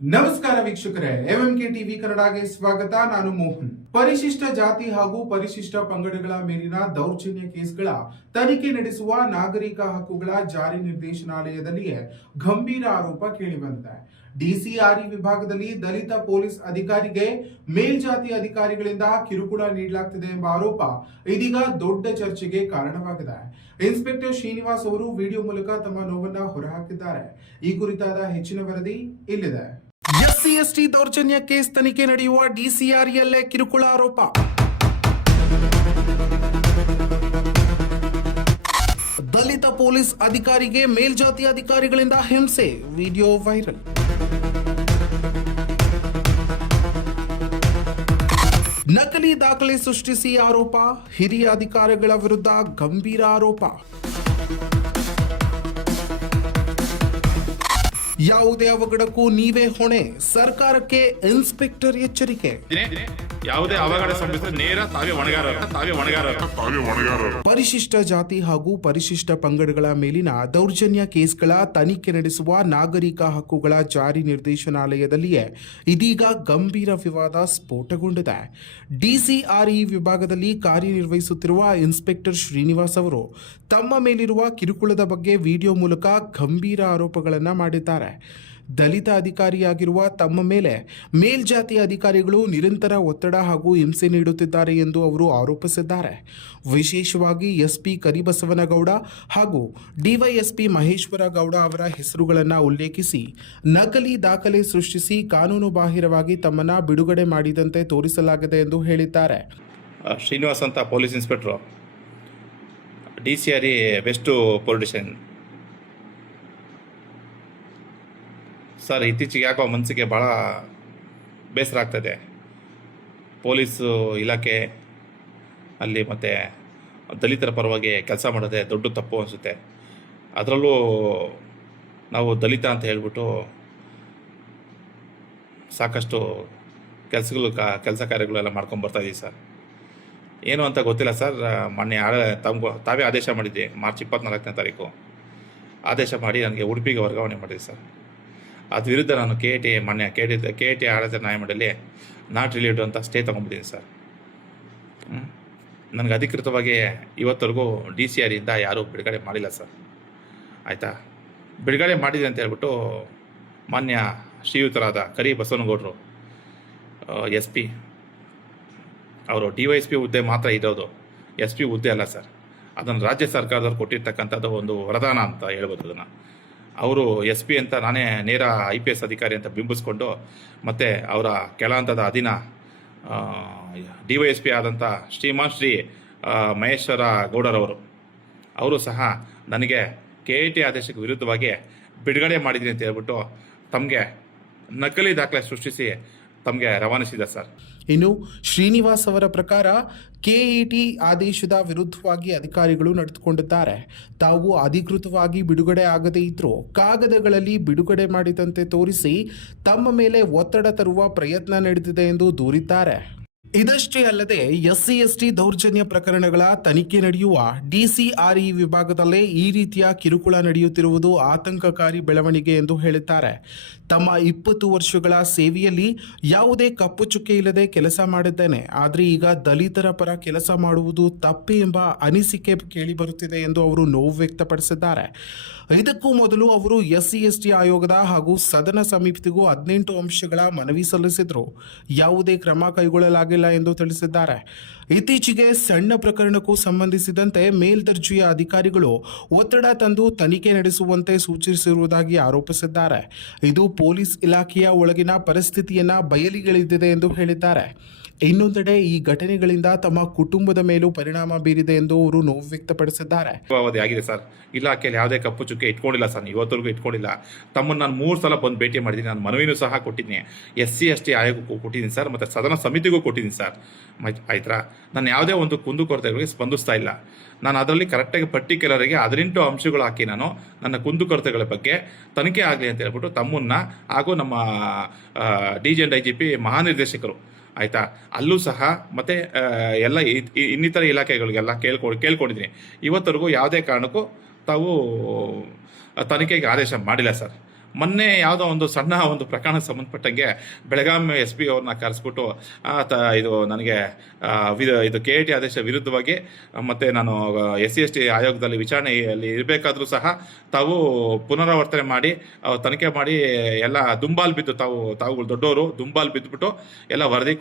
ನಮಸ್ಕಾರ ವೀಕ್ಷಕರೇ, MMK TV ಕನ್ನಡಗೆ ಸ್ವಾಗತ. ನಾನು ಮೋಹನ್. ಪರಿಶಿಷ್ಟ ಜಾತಿ ಹಾಗೂ ಪರಿಶಿಷ್ಟ ಪಂಗಡಗಳ ಮೇಲಿನ ದೌರ್ಜನ್ಯ ಕೇಸ್ಗಳ ತನಿಖೆ ನಡೆಸುವ ನಾಗರಿಕ ಹಕ್ಕುಗಳ ಜಾರಿ ನಿರ್ದೇಶನಾಲಯದಲ್ಲಿಯೇ ಗಂಭೀರ ಆರೋಪ ಕೇಳಿಬಂದಿದೆ. ಡಿಸಿಆರ್ಇ ವಿಭಾಗದಲ್ಲಿ ದಲಿತ ಪೊಲೀಸ್ ಅಧಿಕಾರಿಗೆ ಮೇಲ್ಜಾತಿ ಅಧಿಕಾರಿಗಳಿಂದ ಕಿರುಕುಳ ನೀಡಲಾಗ್ತಿದೆ ಎಂಬ ಆರೋಪ ಇದೀಗ ದೊಡ್ಡ ಚರ್ಚೆಗೆ ಕಾರಣವಾಗಿದೆ. ಇನ್ಸ್ಪೆಕ್ಟರ್ ಶ್ರೀನಿವಾಸ್ ಅವರು ವಿಡಿಯೋ ಮೂಲಕ ತಮ್ಮ ನೋವನ್ನ ಹೊರಹಾಕಿದ್ದಾರೆ. ಈ ಕುರಿತಾದ ಹೆಚ್ಚಿನ ವರದಿ ಇಲ್ಲಿದೆ. ಎಸ್ಸಿ ದೌರ್ಜನ್ಯ ಕೇಸ್ ತನಿಖೆ ನಡೆಯುವ ಡಿಸಿಆರ್ಇಯಲ್ಲೇ ಕಿರುಕುಳ ಆರೋಪ. ದಲಿತ ಪೊಲೀಸ್ ಅಧಿಕಾರಿಗೆ ಮೇಲ್ಜಾತಿ ಅಧಿಕಾರಿಗಳಿಂದ ಹಿಂಸೆ, ವಿಡಿಯೋ ವೈರಲ್. ನಕಲಿ ದಾಖಲೆ ಸೃಷ್ಟಿಸಿ ಆರೋಪ, ಹಿರಿಯ ಅಧಿಕಾರಿಗಳ ವಿರುದ್ಧ ಗಂಭೀರ ಆರೋಪ. ಯಾವುದೇ ಅವಘಡಕ್ಕೂ ನೀವೇ ಹೊಣೆ, ಸರ್ಕಾರಕ್ಕೆ ಇನ್ಸ್ಪೆಕ್ಟರ್ ಎಚ್ಚರಿಕೆ. ಯಾವುದೇ ಅವಘಡ ಸಂಭವಿಸಿದ್ರೆ ನೇರ ತಾವೇ ಹೊಣೆಗಾರರು. ಪರಿಶಿಷ್ಟ ಜಾತಿ ಹಾಗೂ ಪರಿಶಿಷ್ಟ ಪಂಗಡಗಳ ಮೇಲಿನ ದೌರ್ಜನ್ಯ ಕೇಸ್ಗಳ ತನಿಖೆ ನಡೆಸುವ ನಾಗರಿಕ ಹಕ್ಕುಗಳ ಜಾರಿ ನಿರ್ದೇಶನಾಲಯದಲ್ಲಿಯೇ ಇದೀಗ ಗಂಭೀರ ವಿವಾದ ಸ್ಫೋಟಗೊಂಡಿದೆ. ಡಿಸಿಆರ್ಇ ವಿಭಾಗದಲ್ಲಿ ಕಾರ್ಯನಿರ್ವಹಿಸುತ್ತಿರುವ ಇನ್ಸ್ಪೆಕ್ಟರ್ ಶ್ರೀನಿವಾಸ್ ಅವರು ತಮ್ಮ ಮೇಲಿರುವ ಕಿರುಕುಳದ ಬಗ್ಗೆ ವಿಡಿಯೋ ಮೂಲಕ ಗಂಭೀರ ಆರೋಪಗಳನ್ನು ಮಾಡಿದ್ದಾರೆ. ದಲಿತ ಅಧಿಕಾರಿಯಾಗಿರುವ ತಮ್ಮ ಮೇಲೆ ಮೇಲ್ಜಾತಿಯ ಅಧಿಕಾರಿಗಳು ನಿರಂತರ ಒತ್ತಡ ಹಾಗೂ ಹಿಂಸೆ ನೀಡುತ್ತಿದ್ದಾರೆ ಎಂದು ಅವರು ಆರೋಪಿಸಿದ್ದಾರೆ. ವಿಶೇಷವಾಗಿ ಎಸ್ಪಿ ಕರಿಬಸವನಗೌಡ ಹಾಗೂ ಡಿವೈಎಸ್ಪಿ ಮಹೇಶ್ವರ ಗೌಡ ಅವರ ಹೆಸರುಗಳನ್ನು ಉಲ್ಲೇಖಿಸಿ ನಕಲಿ ದಾಖಲೆ ಸೃಷ್ಟಿಸಿ ಕಾನೂನು ಬಾಹಿರವಾಗಿ ತಮ್ಮನ್ನು ಬಿಡುಗಡೆ ಮಾಡಿದಂತೆ ತೋರಿಸಲಾಗಿದೆ ಎಂದು ಹೇಳಿದ್ದಾರೆ. ಶ್ರೀನಿವಾಸ್ ಅಂತ police inspector, DCRE west police station. Sir, ಇತ್ತೀಚೆಗೆ ಯಾಕೋ ಮನಸ್ಸಿಗೆ ಭಾಳ ಬೇಸರ ಆಗ್ತದೆ. ಪೊಲೀಸು ಇಲಾಖೆ ಅಲ್ಲಿ ಮತ್ತು ದಲಿತರ ಪರವಾಗಿ ಕೆಲಸ ಮಾಡೋದೇ ದೊಡ್ಡ ತಪ್ಪು ಅನಿಸುತ್ತೆ. ಅದರಲ್ಲೂ ನಾವು ದಲಿತ ಅಂತ ಹೇಳ್ಬಿಟ್ಟು ಸಾಕಷ್ಟು ಕೆಲಸ ಕಾರ್ಯಗಳೆಲ್ಲ ಮಾಡ್ಕೊಂಬರ್ತಾಯಿದ್ದೀವಿ ಸರ್. ಏನು ಅಂತ ಗೊತ್ತಿಲ್ಲ ಸರ್. ಮೊನ್ನೆ ತಾವೇ ಆದೇಶ ಮಾಡಿದ್ವಿ, ಮಾರ್ಚ್ 24ನೇ ತಾರೀಕು ಆದೇಶ ಮಾಡಿ ನನಗೆ ಉಡುಪಿಗೆ ವರ್ಗಾವಣೆ ಮಾಡಿದ್ವಿ ಸರ್. ಅದ್ರ ವಿರುದ್ಧ ನಾನು ಕೆ ಟಿ ಆಡಳಿತ ನ್ಯಾಯಮಂಡಳಿ ನಾಟ್ ರಿಲೀವ್ಡ್ ಅಂತ ಸ್ಟೇ ತೊಗೊಂಡಿದ್ದೀನಿ ಸರ್. ನನಗೆ ಅಧಿಕೃತವಾಗಿ ಇವತ್ತರೆಗೂ ಡಿಸಿಆರ್ಇಯಿಂದ ಯಾರೂ ಬಿಡುಗಡೆ ಮಾಡಿಲ್ಲ ಸರ್. ಆಯಿತಾ, ಬಿಡುಗಡೆ ಮಾಡಿದೆ ಅಂತ ಹೇಳ್ಬಿಟ್ಟು ಮಾನ್ಯ ಶ್ರೀಯುತರಾದ ಕರಿ ಬಸವನಗೌಡರು ಎಸ್ ಪಿ ಅವರು ಡಿವೈಎಸ್ಪಿ ಹುದ್ದೆ ಮಾತ್ರ ಇರೋದು, ಎಸ್ ಪಿ ಹುದ್ದೆ ಅಲ್ಲ ಸರ್. ಅದನ್ನು ರಾಜ್ಯ ಸರ್ಕಾರದವ್ರು ಕೊಟ್ಟಿರ್ತಕ್ಕಂಥದ್ದು ಒಂದು ವರದಾನ ಅಂತ ಹೇಳ್ಬೋದು. ಅದನ್ನು ಅವರು ಎಸ್ ಪಿ ಅಂತ ನಾನೇ ನೇರ IPS ಅಧಿಕಾರಿ ಅಂತ ಬಿಂಬಿಸ್ಕೊಂಡು ಮತ್ತು ಅವರ ಕೆಳ ಹಂತದ ಅಧೀನ DYSP ಆದಂಥ ಶ್ರೀ ಮಹೇಶ್ವರ ಗೌಡರವರು ಅವರು ಸಹ ನನಗೆ KIT ಆದೇಶಕ್ಕೆ ವಿರುದ್ಧವಾಗಿ ಬಿಡುಗಡೆ ಮಾಡಿದ್ದೀನಿ ಅಂತ ಹೇಳ್ಬಿಟ್ಟು ತಮಗೆ ನಕಲಿ ದಾಖಲೆ ಸೃಷ್ಟಿಸಿ ತಮಗೆ ರವಾನಿಸಿದೆ ಸರ್. ಇನ್ನು ಶ್ರೀನಿವಾಸ್ ಅವರ ಪ್ರಕಾರ KET ಆದೇಶದ ವಿರುದ್ಧವಾಗಿ ಅಧಿಕಾರಿಗಳು ನಡೆದುಕೊಂಡಿದ್ದಾರೆ. ತಾವು ಅಧಿಕೃತವಾಗಿ ಬಿಡುಗಡೆ ಆಗದೇ ಇದ್ರೂ ಕಾಗದಗಳಲ್ಲಿ ಬಿಡುಗಡೆ ಮಾಡಿದಂತೆ ತೋರಿಸಿ ತಮ್ಮ ಮೇಲೆ ಒತ್ತಡ ತರುವ ಪ್ರಯತ್ನ ನಡೆದಿದೆ ಎಂದು ದೂರಿದ್ದಾರೆ. ಇದಷ್ಟೇ ಅಲ್ಲದೆ SC/ST ದೌರ್ಜನ್ಯ ಪ್ರಕರಣಗಳ ತನಿಖೆ ನಡೆಯುವ ಡಿಸಿಆರ್ಇ ವಿಭಾಗದಲ್ಲೇ ಈ ರೀತಿಯ ಕಿರುಕುಳ ನಡೆಯುತ್ತಿರುವುದು ಆತಂಕಕಾರಿ ಬೆಳವಣಿಗೆ ಎಂದು ಹೇಳಿದ್ದಾರೆ. ತಮ್ಮ 20 ವರ್ಷಗಳ ಸೇವೆಯಲ್ಲಿ ಯಾವುದೇ ಕಪ್ಪು ಚುಕ್ಕೆ ಇಲ್ಲದೆ ಕೆಲಸ ಮಾಡಿದ್ದೇನೆ, ಆದರೆ ಈಗ ದಲಿತರ ಪರ ಕೆಲಸ ಮಾಡುವುದು ತಪ್ಪೆ ಎಂಬ ಅನಿಸಿಕೆ ಕೇಳಿಬರುತ್ತಿದೆ ಎಂದು ಅವರು ನೋವು ವ್ಯಕ್ತಪಡಿಸಿದ್ದಾರೆ. ಇದಕ್ಕೂ ಮೊದಲು ಅವರು SC/ST ಆಯೋಗದ ಹಾಗೂ ಸದನ ಸಮಿತಿಗೂ 18 ಅಂಶಗಳ ಮನವಿ ಸಲ್ಲಿಸಿದ್ರು. ಯಾವುದೇ ಕ್ರಮ ಕೈಗೊಳ್ಳಲಾಗಿಲ್ಲ ಎಂದು ತಿಳಿಸಿದ್ದಾರೆ. ಇತ್ತೀಚೆಗೆ ಸಣ್ಣ ಪ್ರಕರಣಕ್ಕೂ ಸಂಬಂಧಿಸಿದಂತೆ ಮೇಲ್ದರ್ಜೆಯ ಅಧಿಕಾರಿಗಳು ಒತ್ತಡ ತಂದು ತನಿಖೆ ನಡೆಸುವಂತೆ ಸೂಚಿಸಿರುವುದಾಗಿ ಆರೋಪಿಸಿದ್ದಾರೆ. ಇದು ಪೊಲೀಸ್ ಇಲಾಖೆಯ ಒಳಗಿನ ಪರಿಸ್ಥಿತಿಯನ್ನ ಬಯಲಿಗೆಳೆದಿದೆ ಎಂದು ಹೇಳಿದ್ದಾರೆ. ಇನ್ನೊಂದೆಡೆ ಈ ಘಟನೆಗಳಿಂದ ತಮ್ಮ ಕುಟುಂಬದ ಮೇಲೂ ಪರಿಣಾಮ ಬೀರಿದೆ ಎಂದು ಅವರು ನೋವು ವ್ಯಕ್ತಪಡಿಸಿದ್ದಾರೆ. ಆಗಿದೆ ಸರ್. ಇಲಾಖೆಯಲ್ಲಿ ಯಾವುದೇ ಕಪ್ಪು ಚುಕ್ಕೆ ಇಟ್ಕೊಂಡಿಲ್ಲ ಸರ್, ಇವತ್ತರೆಗೂ ಇಟ್ಕೊಂಡಿಲ್ಲ. ತಮ್ಮನ್ನು ನಾನು 3 ಸಲ ಬಂದು ಭೇಟಿ ಮಾಡಿದ್ದೀನಿ. ನಾನು ಮನವಿನೂ ಸಹ ಕೊಟ್ಟಿದ್ದೀನಿ, SC/ST ಆಯೋಗಕ್ಕೂ ಕೊಟ್ಟಿದ್ದೀನಿ ಸರ್, ಮತ್ತು ಸದನ ಸಮಿತಿಗೂ ಕೊಟ್ಟಿದ್ದೀನಿ ಸರ್. ಆಯ್ತಾ, ನಾನು ಯಾವುದೇ ಒಂದು ಕುಂದುಕೊರತೆಗಳಿಗೆ ಸ್ಪಂದಿಸ್ತಾ ಇಲ್ಲ. ನಾನು ಅದರಲ್ಲಿ ಕರೆಕ್ಟಾಗಿ ಪರ್ಟಿಕ್ಯುಲರಾಗಿ 18 ಅಂಶಗಳು ಹಾಕಿ ನಾನು ನನ್ನ ಕುಂದುಕೊರತೆಗಳ ಬಗ್ಗೆ ತನಿಖೆ ಆಗಲಿ ಅಂತ ಹೇಳ್ಬಿಟ್ಟು ತಮ್ಮನ್ನು ಹಾಗೂ ನಮ್ಮ DG and IGP ಮಹಾನಿರ್ದೇಶಕರು ಆಯಿತಾ, ಅಲ್ಲೂ ಸಹ ಮತ್ತು ಎಲ್ಲ ಇನ್ನಿತರ ಇಲಾಖೆಗಳಿಗೆಲ್ಲ ಕೇಳ್ಕೊಂಡಿದ್ದೀನಿ. ಇವತ್ತರೆಗೂ ಯಾವುದೇ ಕಾರಣಕ್ಕೂ ತಾವು ತನಿಖೆಗೆ ಆದೇಶ ಮಾಡಿಲ್ಲ ಸರ್. ಮೊನ್ನೆ ಯಾವುದೋ ಒಂದು ಸಣ್ಣ ಒಂದು ಪ್ರಕರಣಕ್ಕೆ ಸಂಬಂಧಪಟ್ಟಂಗೆ ಬೆಳಗಾವಿ SP ಅವ್ರನ್ನ ಕರೆಸ್ಬಿಟ್ಟು ಇದು ನನಗೆ ಇದು KIT ಆದೇಶ ವಿರುದ್ಧವಾಗಿ ಮತ್ತು ನಾನು SC/ST ಆಯೋಗದಲ್ಲಿ ವಿಚಾರಣೆಯಲ್ಲಿ ಇರಬೇಕಾದ್ರೂ ಸಹ ತಾವು ಪುನರಾವರ್ತನೆ ಮಾಡಿ ತನಿಖೆ ಮಾಡಿ ಎಲ್ಲ ದುಂಬಾಲ್ ಬಿದ್ದು ತಾವುಗಳು ದೊಡ್ಡವರು ದುಂಬಾಲ್ ಬಿದ್ದುಬಿಟ್ಟು ಎಲ್ಲ ವರದಿ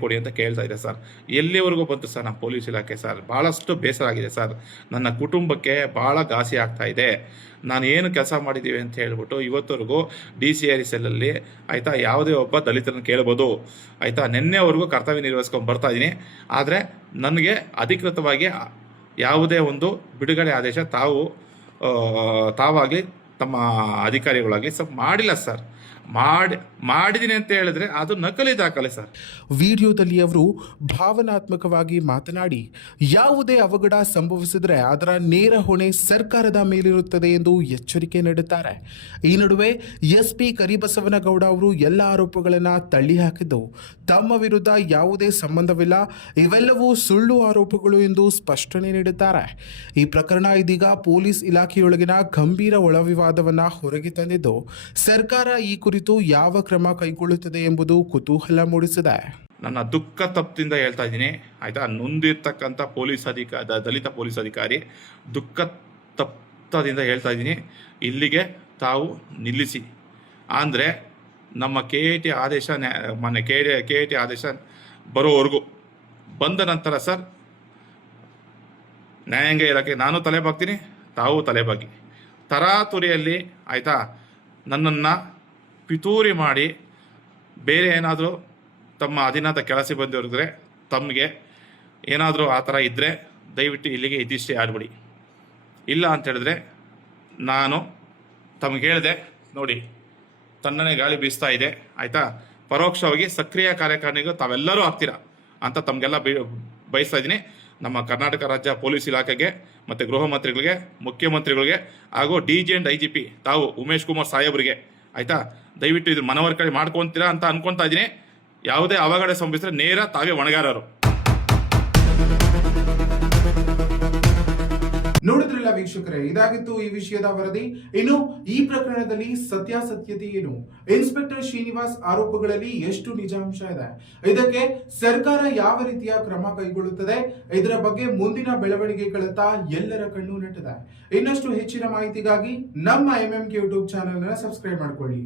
ಕೊಡಿ ಅಂತ ಕೇಳ್ತಾ ಇದೆ ಸರ್. ಎಲ್ಲಿವರೆಗೂ ಬಂತು ಸರ್ ನಮ್ಮ ಪೊಲೀಸ್ ಇಲಾಖೆ ಸರ್? ಭಾಳಷ್ಟು ಬೇಸರ ಆಗಿದೆ ಸರ್. ನನ್ನ ಕುಟುಂಬಕ್ಕೆ ಭಾಳ ಘಾಸಿ ಆಗ್ತಾ ಇದೆ. ನಾನು ಏನು ಕೆಲಸ ಮಾಡಿದ್ದೀವಿ ಅಂತ ಹೇಳ್ಬಿಟ್ಟು ಇವತ್ತವರೆಗೂ DCRE ಸೆಲ್ಲಲ್ಲಿ ಆಯಿತಾ ಯಾವುದೇ ಒಬ್ಬ ದಲಿತರನ್ನು ಕೇಳ್ಬೋದು ಆಯಿತಾ. ನಿನ್ನೆವರೆಗೂ ಕರ್ತವ್ಯ ನಿರ್ವಹಿಸ್ಕೊಂಡು ಬರ್ತಾ ಇದ್ದೀನಿ. ಆದರೆ ನನಗೆ ಅಧಿಕೃತವಾಗಿ ಯಾವುದೇ ಒಂದು ಬಿಡುಗಡೆ ಆದೇಶ ತಾವಾಗಲಿ ತಮ್ಮ ಅಧಿಕಾರಿಗಳಾಗಲಿ ಮಾಡಿಲ್ಲ ಸರ್. ಮಾಡಿದ್ದೀನಿ ಅಂತ ಹೇಳಿದ್ರೆ ಅದು ನಕಲಿ ದಾಖಲೆ ಸರ್. ವಿಡಿಯೋದಲ್ಲಿ ಅವರು ಭಾವನಾತ್ಮಕವಾಗಿ ಮಾತನಾಡಿ ಯಾವುದೇ ಅವಘಡ ಸಂಭವಿಸಿದರೆ ಅದರ ನೇರ ಹೊಣೆ ಸರ್ಕಾರದ ಮೇಲಿರುತ್ತದೆ ಎಂದು ಎಚ್ಚರಿಕೆ ನೀಡುತ್ತಾರೆ. ಈ ನಡುವೆ SP ಕರಿಬಸವನಗೌಡ ಅವರು ಎಲ್ಲ ಆರೋಪಗಳನ್ನು ತಳ್ಳಿಹಾಕಿದ್ದು ತಮ್ಮ ವಿರುದ್ಧ ಯಾವುದೇ ಸಂಬಂಧವಿಲ್ಲ, ಇವೆಲ್ಲವೂ ಸುಳ್ಳು ಆರೋಪಗಳು ಎಂದು ಸ್ಪಷ್ಟನೆ ನೀಡುತ್ತಾರೆ. ಈ ಪ್ರಕರಣ ಇದೀಗ ಪೊಲೀಸ್ ಇಲಾಖೆಯೊಳಗಿನ ಗಂಭೀರ ಒಳವಿವಾದವನ್ನು ಹೊರಗೆ ತಂದಿದ್ದು ಸರ್ಕಾರ ಈ ಕುರಿತು ಯಾವ ಕ್ರಮ ಕೈಗೊಳ್ಳುತ್ತದೆ ಎಂಬುದು ಕುತೂಹಲ ಮೂಡಿಸಿದೆ. ನನ್ನ ದುಃಖ ತಪ್ಪದಿಂದ ಹೇಳ್ತಾ ಇದ್ದೀನಿ ಆಯಿತಾ. ನೊಂದಿರ್ತಕ್ಕಂಥ ದಲಿತ ಪೊಲೀಸ್ ಅಧಿಕಾರಿ ದುಃಖ ತಪ್ಪದಿಂದ ಹೇಳ್ತಾ ಇದ್ದೀನಿ, ಇಲ್ಲಿಗೆ ತಾವು ನಿಲ್ಲಿಸಿ. ಅಂದರೆ ನಮ್ಮ KIT ಆದೇಶ ಮೊನ್ನೆ KIT ಆದೇಶ ಬರೋವರೆಗೂ ಬಂದ ನಂತರ ಸರ್ ನ್ಯಾಯಾಂಗ ಇಲಾಖೆ ನಾನು ತಲೆಬಾಗ್ತೀನಿ, ತಾವು ತಲೆಬಾಗಿ. ತರಾತುರಿಯಲ್ಲಿ ಆಯಿತಾ ನನ್ನನ್ನು ಪಿತೂರಿ ಮಾಡಿ ಬೇರೆ ಏನಾದರೂ ತಮ್ಮ ಅಧೀನದ ಕೆಲಸ ಬಂದಿರಿದ್ರೆ ತಮಗೆ ಏನಾದರೂ ಆ ಥರ ಇದ್ದರೆ ದಯವಿಟ್ಟು ಇಲ್ಲಿಗೆ ಇದಿಷ್ಟೇ ಆಡ್ಬಿಡಿ. ಇಲ್ಲ ಅಂತ ಹೇಳಿದ್ರೆ ನಾನು ತಮಗೆ ಹೇಳಿದೆ ನೋಡಿ, ತಣ್ಣನೆ ಗಾಳಿ ಬೀಸ್ತಾ ಇದೆ ಆಯಿತಾ, ಪರೋಕ್ಷವಾಗಿ ಸಕ್ರಿಯ ಕಾರ್ಯಕಾರಿಣಿಗೂ ತಾವೆಲ್ಲರೂ ಆಗ್ತೀರಾ ಅಂತ ತಮಗೆಲ್ಲ ಬಯಸ್ತಾ ಇದ್ದೀನಿ. ನಮ್ಮ ಕರ್ನಾಟಕ ರಾಜ್ಯ ಪೊಲೀಸ್ ಇಲಾಖೆಗೆ ಮತ್ತು ಗೃಹ ಮಂತ್ರಿಗಳಿಗೆ, ಮುಖ್ಯಮಂತ್ರಿಗಳಿಗೆ ಹಾಗೂ DG and IGP ತಾವು ಉಮೇಶ್ ಕುಮಾರ್ ಸಾಹೇಬರಿಗೆ ಆಯಿತಾ ದಯವಿಟ್ಟು ಇದು ಮನವರಿಕೆ ಮಾಡ್ಕೊತೀರಾ ಅಂತ ಅನ್ಕೊತಾ ಇದ್ದೀನಿ. ಯಾವುದೇ ಅವಘಡ ಸಂಭವಿಸಿದ್ರೆ ನೇರ ತಾವೇ ಹೊಣೆಗಾರರು. ನೋಡಿದ್ರಲ್ಲ ವೀಕ್ಷಕರೇ, ಇದಾಗಿತ್ತು ಈ ವಿಷಯದ ವರದಿ. ಇನ್ನು ಈ ಪ್ರಕರಣದಲ್ಲಿ ಸತ್ಯಾಸತ್ಯತೆ ಏನು, ಇನ್ಸ್ಪೆಕ್ಟರ್ ಶ್ರೀನಿವಾಸ್ ಆರೋಪಗಳಲ್ಲಿ ಎಷ್ಟು ನಿಜಾಂಶ ಇದೆ, ಇದಕ್ಕೆ ಸರ್ಕಾರ ಯಾವ ರೀತಿಯ ಕ್ರಮ ಕೈಗೊಳ್ಳುತ್ತದೆ, ಇದರ ಬಗ್ಗೆ ಮುಂದಿನ ಬೆಳವಣಿಗೆಗಳತ್ತ ಎಲ್ಲರ ಕಣ್ಣು ನೆಟ್ಟಿದೆ. ಇನ್ನಷ್ಟು ಹೆಚ್ಚಿನ ಮಾಹಿತಿಗಾಗಿ ನಮ್ಮ MMK ಯೂಟ್ಯೂಬ್ ಚಾನೆಲ್ ಅನ್ನು ಸಬ್ಸ್ಕ್ರೈಬ್ ಮಾಡಿಕೊಳ್ಳಿ.